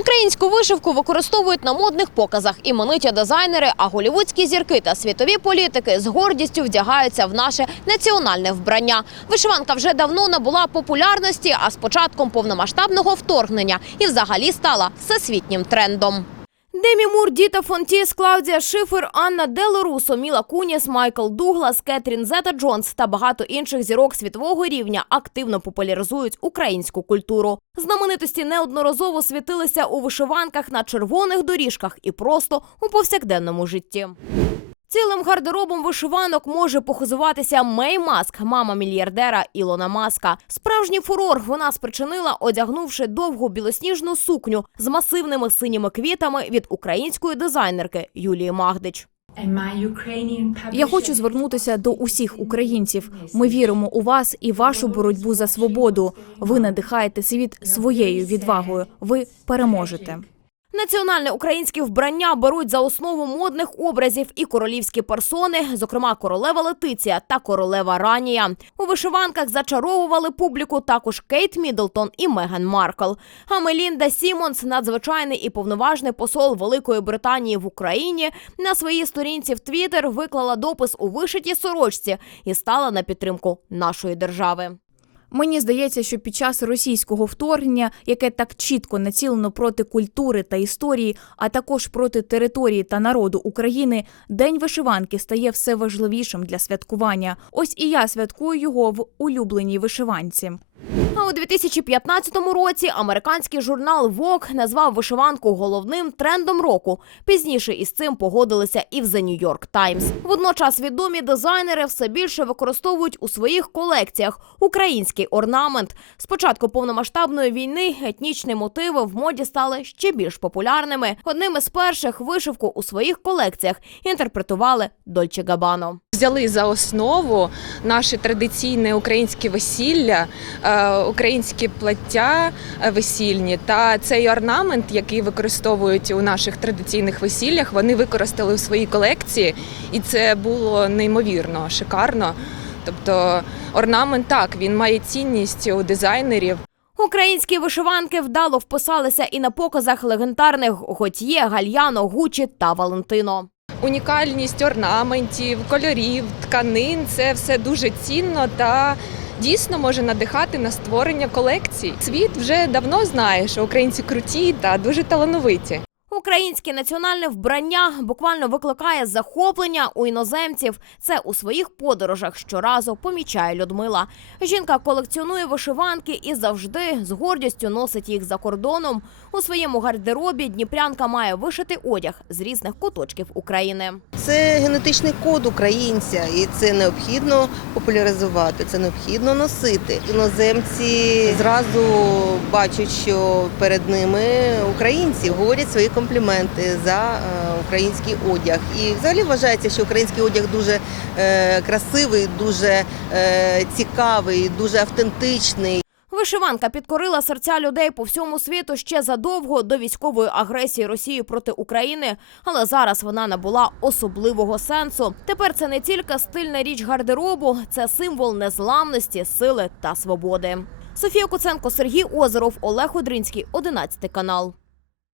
Українську вишивку використовують на модних показах імениті дизайнери, а голівудські зірки та світові політики з гордістю вдягаються в наше національне вбрання. Вишиванка вже давно набула популярності, а з початком повномасштабного вторгнення і взагалі стала всесвітнім трендом. Демі Мур, Діта Фонтіс, Клаудія Шифер, Анна Делорусо, Міла Куніс, Майкл Дуглас, Кетрін Зета Джонс та багато інших зірок світового рівня активно популяризують українську культуру. Знаменитості неодноразово світилися у вишиванках на червоних доріжках і просто у повсякденному житті. Цілим гардеробом вишиванок може похизуватися Мей Маск, мама мільярдера Ілона Маска. Справжній фурор вона спричинила, одягнувши довгу білосніжну сукню з масивними синіми квітами від української дизайнерки Юлії Магдич. Я хочу звернутися до усіх українців. Ми віримо у вас і вашу боротьбу за свободу. Ви надихаєте світ своєю відвагою. Ви переможете. Національне українське вбрання беруть за основу модних образів і королівські персони, зокрема королева Летиція та королева Ранія. У вишиванках зачаровували публіку також Кейт Міддлтон і Меган Маркл. А Мелінда Сімонс, надзвичайний і повноважний посол Великої Британії в Україні, на своїй сторінці в Твіттер виклала допис у вишитій сорочці і стала на підтримку нашої держави. Мені здається, що під час російського вторгнення, яке так чітко націлено проти культури та історії, а також проти території та народу України, день вишиванки стає все важливішим для святкування. Ось і я святкую його в улюбленій вишиванці. А у 2015 році американський журнал Vogue назвав вишиванку головним трендом року. Пізніше із цим погодилися і в The New York Times. Водночас відомі дизайнери все більше використовують у своїх колекціях український орнамент. З початку повномасштабної війни етнічні мотиви в моді стали ще більш популярними. Одним із перших вишивку у своїх колекціях інтерпретували Дольче Габано. взяли за основу наше традиційне українське весілля, е, українські плаття е, весільні та цей орнамент, який використовують у наших традиційних весіллях, вони використали у своїй колекції, і це було неймовірно шикарно. Тобто орнамент так він має цінність у дизайнерів. Українські вишиванки вдало вписалися і на показах легендарних Готьє, Гальяно, Гучі та Валентино. Унікальність орнаментів, кольорів, тканин це все дуже цінно та дійсно може надихати на створення колекцій. Світ вже давно знає, що українці круті та дуже талановиті. Українське національне вбрання буквально викликає захоплення у іноземців. Це у своїх подорожах щоразу помічає Людмила. Жінка колекціонує вишиванки і завжди з гордістю носить їх за кордоном. У своєму гардеробі дніпрянка має вишити одяг з різних куточків України. Це генетичний код українця, і це необхідно популяризувати, це необхідно носити. Іноземці зразу бачать, що перед ними українці говорять свої компліменти за е, український одяг. І взагалі вважається, що український одяг дуже е, красивий, дуже е, цікавий, дуже автентичний. Вишиванка підкорила серця людей по всьому світу ще задовго до військової агресії Росії проти України, але зараз вона набула особливого сенсу. Тепер це не тільки стильна річ гардеробу, це символ незламності, сили та свободи. Софія Куценко, Сергій Озеров, Олег Одринський, 11 канал.